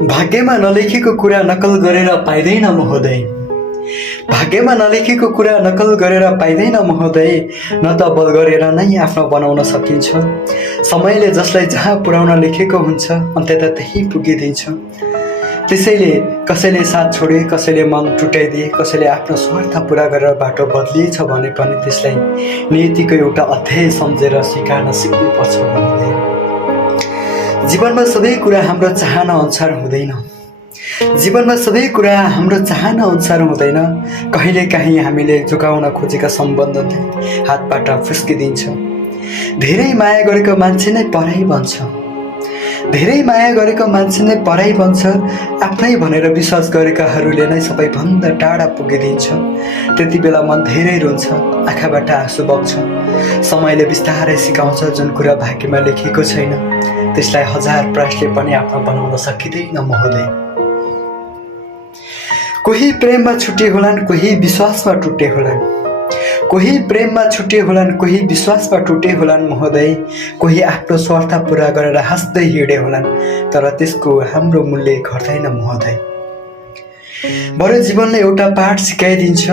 भाग्यमा नलेखेको कुरा नकल गरेर पाइँदैन महोदय। भाग्यमा नलेखेको कुरा नकल गरेर पाइँदैन महोदय। न त बल गरेर नै आफ्नो बनाउन सकिन्छ। समयले जसलाई जहाँ पुर्याउन लेखेको हुन्छ अन्त्यतः त्यही पुगिदिन्छ। त्यसैले कसैले साथ छोडे, कसैले मन टुटाइदिए, कसैले आफ्नो स्वार्थ पुरा गरेर बाटो बदलिएछ भने पनि त्यसलाई नियतिको एउटा अध्याय सम्झेर स्वीकार्न सिक्नुपर्छ महोदय। जीवनमा सबै कुरा हाम्रो चाहना अनुसार हुँदैन। जीवनमा सबै कुरा हाम्रो चाहना अनुसार हुँदैन। कहिलेकाहीँ हामीले जोगाउन खोजेका सम्बन्धले हातबाट फुस्किदिन्छ। धेरै माया गरेको मान्छे नै पराई बन्छ। धेरै माया गरेको मान्छे नै पराई बन्छ। आफ्नै भनेर विश्वास गरेकाहरूले नै सबैभन्दा टाढा पुगिदिन्छ। त्यति बेला मन धेरै रुन्छ, आँखाबाट आँसु बग्छ। समयले बिस्तारै सिकाउँछ जुन कुरा भाग्यमा लेखेको छैन त्यसलाई हजार प्रयासले पनि आफ्नो बनाउन सकिँदैन महोदय। कोही प्रेममा छुटे होलान्, कोही विश्वासमा टुटे होलान्। कोही प्रेममा छुटे होलान्, कोही विश्वासमा टुटे होलान् महोदय। कोही आफ्नो स्वार्थ पुरा गरेर हाँस्दै हिँडे होलान्, तर त्यसको हाम्रो मूल्य घट्दैन महोदय। बरु जीवनले एउटा पाठ सिकाइदिन्छ।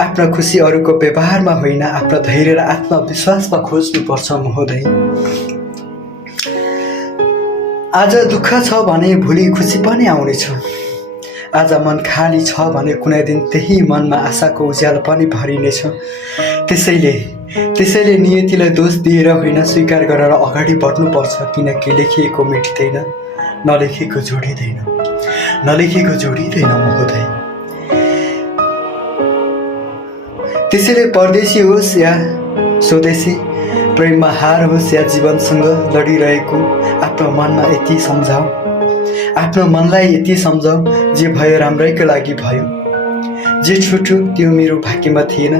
आफ्नो खुसी अरूको व्यवहारमा होइन, आफ्नो धैर्य र आत्मविश्वासमा खोज्नुपर्छ महोदय। आज दुःख छ भने भोलि खुसी पनि आउनेछ। आज मन खाली छ भने कुनै दिन त्यही मनमा आशाको उज्यालो पनि भरिनेछ। त्यसैले नियतिलाई दोष दिएर होइन, स्वीकार गरेर अगाडि बढ्नुपर्छ। किनकि लेखिएको मेटिँदैन, नलेखेको जोडिँदैन। नलेखेको जोडिँदैन महोदय। त्यसैले परदेशी होस् या स्वदेशी, प्रेममा हार होस् या जीवनसँग लडिरहेको, आफ्नो मनमा यति सम्झाऊ, आफ्नो मनलाई यति सम्झाऊ, जे भयो राम्रैको लागि भयो। जे छुट्यो त्यो मेरो भाग्यमा थिएन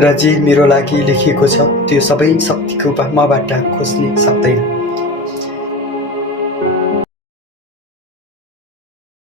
र जे मेरो लागि लेखिएको छ त्यो सबै शक्तिको मबाट खोज्न सक्दैन।